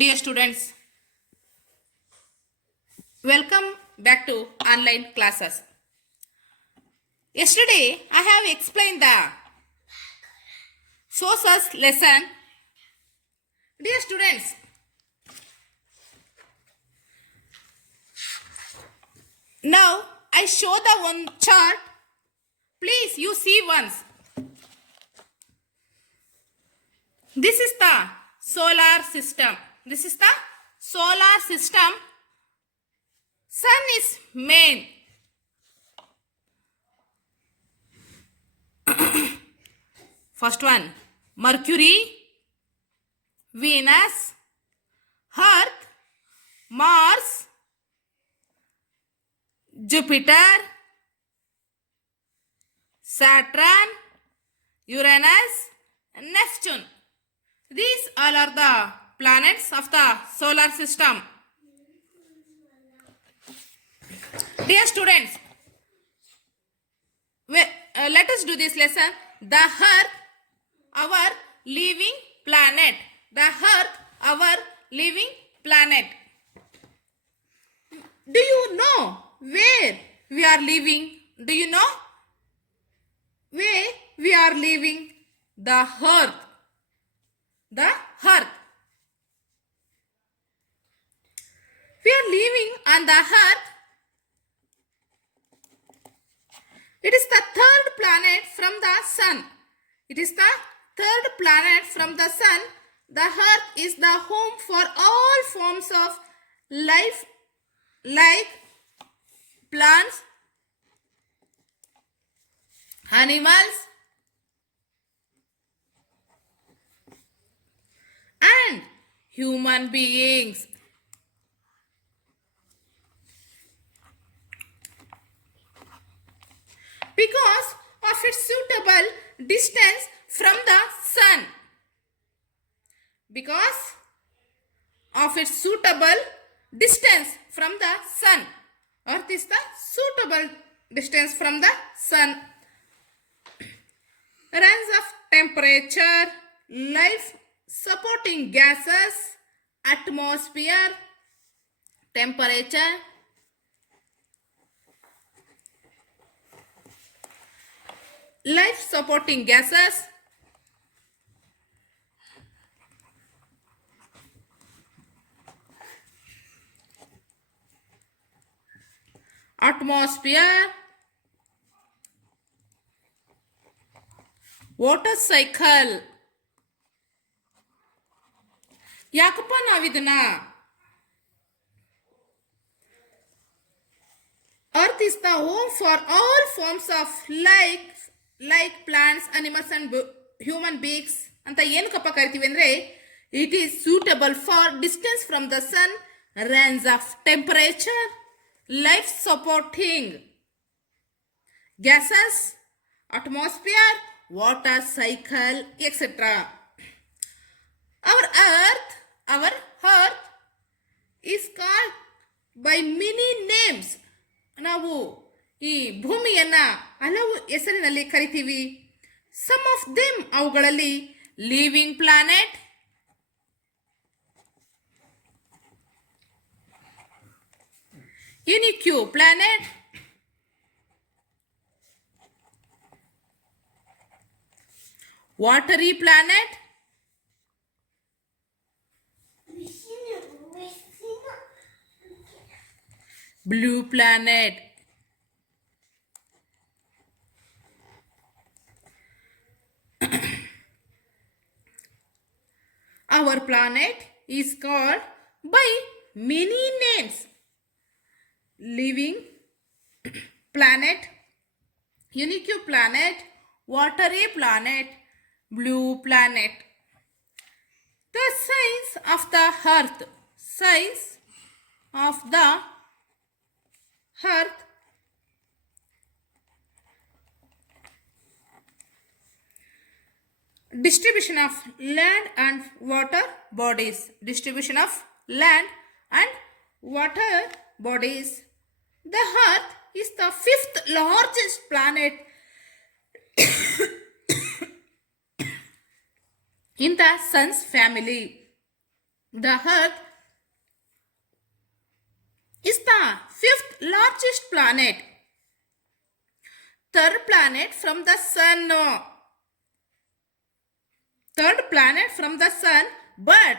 Dear students, welcome back to online classes. Yesterday, I have explained the sources lesson. Dear students, now I show the one chart. Please, you see once. This is the solar system. This is the solar system. Sun is main. First one, Mercury, Venus, Earth, Mars, Jupiter, Saturn, Uranus, and Neptune. These all are the planets of the solar system. Dear students, let us do this lesson. The Earth, our living planet. The Earth, our living planet. Do you know where we are living? Do you know where we are living? The Earth. The Earth. We are living on the Earth. It is the third planet from the Sun. It is the third planet from the Sun. The Earth is the home for all forms of life like plants, animals, and human beings. Because of its suitable distance from the Sun. Because of its suitable distance from the Sun. Earth is the suitable distance from the Sun. Range of temperature, life supporting gases, atmosphere, temperature, life supporting gases, atmosphere, water cycle. ಯಾಕಪ್ಪ ನಾವಿದನ್ನ Earth is the home for all forms of life like plants, animals and human beings ಅಂತ ಏನಕ್ಕಪ್ಪ ಕರಿತೀವಿ ಅಂದ್ರೆ it is suitable for distance from the sun, range of temperature, life supporting gases, atmosphere, water cycle, etc. Our earth is called by many names. ನಾವು ಈ ಭೂಮಿಯನ್ನ ಹಲವು ಹೆಸರಿನಲ್ಲಿ ಕರಿತೀವಿ. ಸಮ್ ಆಫ್ ದೆಮ್ ಅವುಗಳಲ್ಲಿ living planet, unique planet, watery planet, blue planet. Our planet is called by many names. Living planet, unique planet, watery planet, blue planet. The size of the earth, size of the earth, distribution of land and water bodies, distribution of land and water bodies. The earth is the fifth largest planet in the sun's family. The Earth is the fifth largest planet, third planet from the sun. Third planet from the sun, but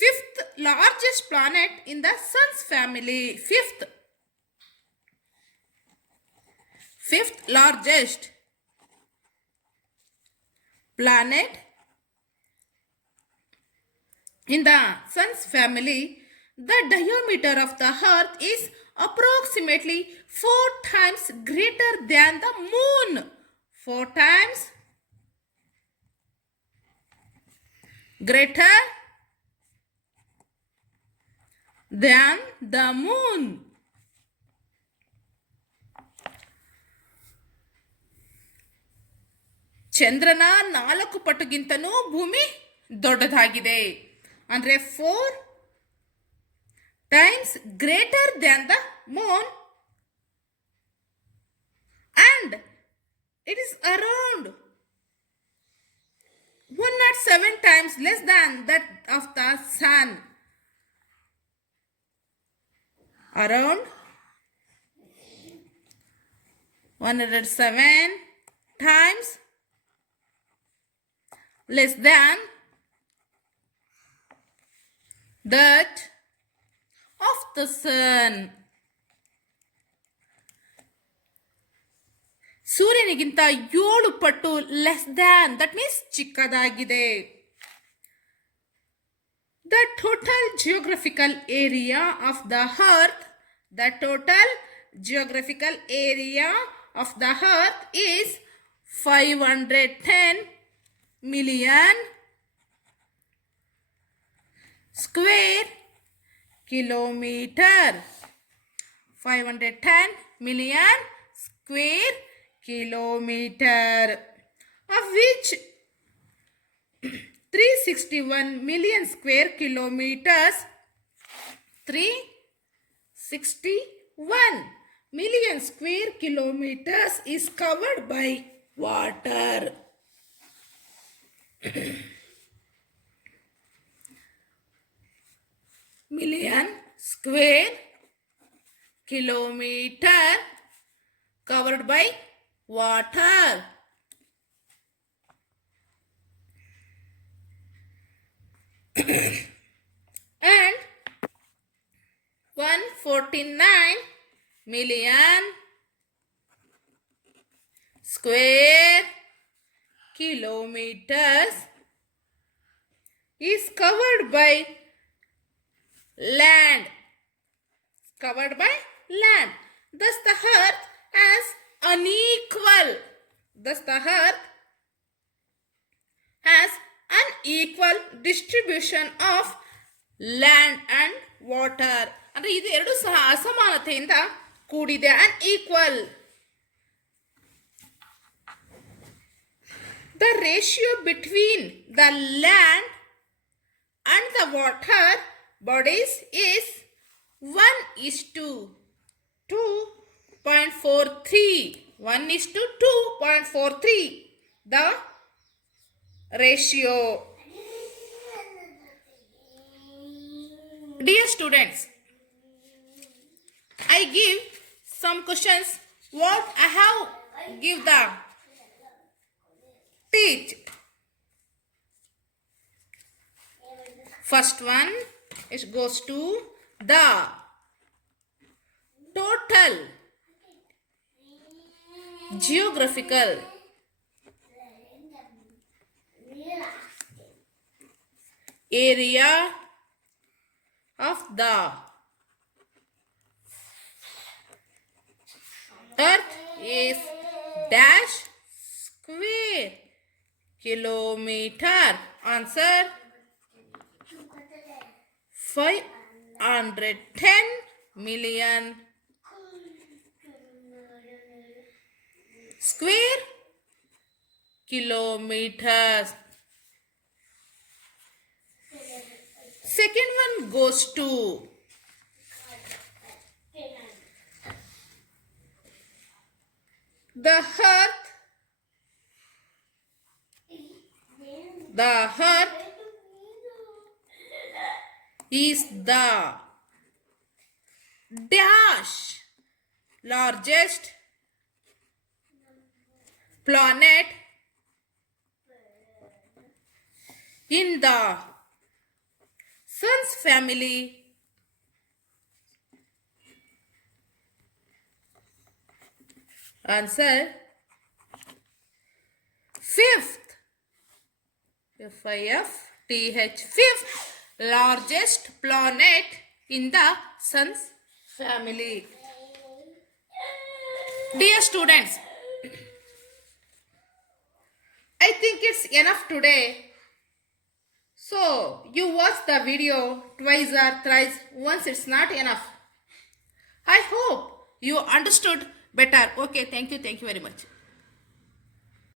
fifth largest planet in the sun's family. Fifth largest planet in the sun's family. The diameter of the earth is approximately 4 times greater than the moon. 4 times greater than the moon. ಚಂದ್ರನ 4 ಪಟ್ಟುಗಿಂತನೂ ಭೂಮಿ ದೊಡ್ಡದಾಗಿದೆ. ಅಂದರೆ 4 times greater than the moon, and it is around 107 times less than that of the sun. Around 107 times less than that of the sun. ಸೂರ್ಯನಿಗಿಂತ 7 ಪಟ್ಟು less than, that means ಚಿಕ್ಕದಾಗಿದೆ. The total geographical area of the earth, the total geographical area of the earth is 510 million square kilometer. 510 million square kilometer, of which 361 million square kilometers, 361 million square kilometers is covered by water. Million square kilometer covered by water. And 149 million square kilometers is covered by land. Covered by land. Thus the earth has unequal. Thus the earth has unequal distribution of land and water. ಅಂದರೆ ಇದು ಎರಡು ಸಹ ಅಸಮಾನತೆಯಿಂದ ಕೂಡಿದೆ. unequal. The ratio between the land and the water bodies is 1:2.43. 1:2.43. The ratio. Dear students, I give some questions what I have give the teach. First one, it goes to the total geographical area of the earth is dash square kilometer. Answer 510 million square kilometers. Second one goes to the earth. The earth is the dash largest planet in the Sun's family. Answer fifth. Fifth largest planet in the Sun's family. Dear students, I think it's enough today. So you watch the video twice or thrice. Once it's not enough. I hope you understood better. Okay, thank you very much.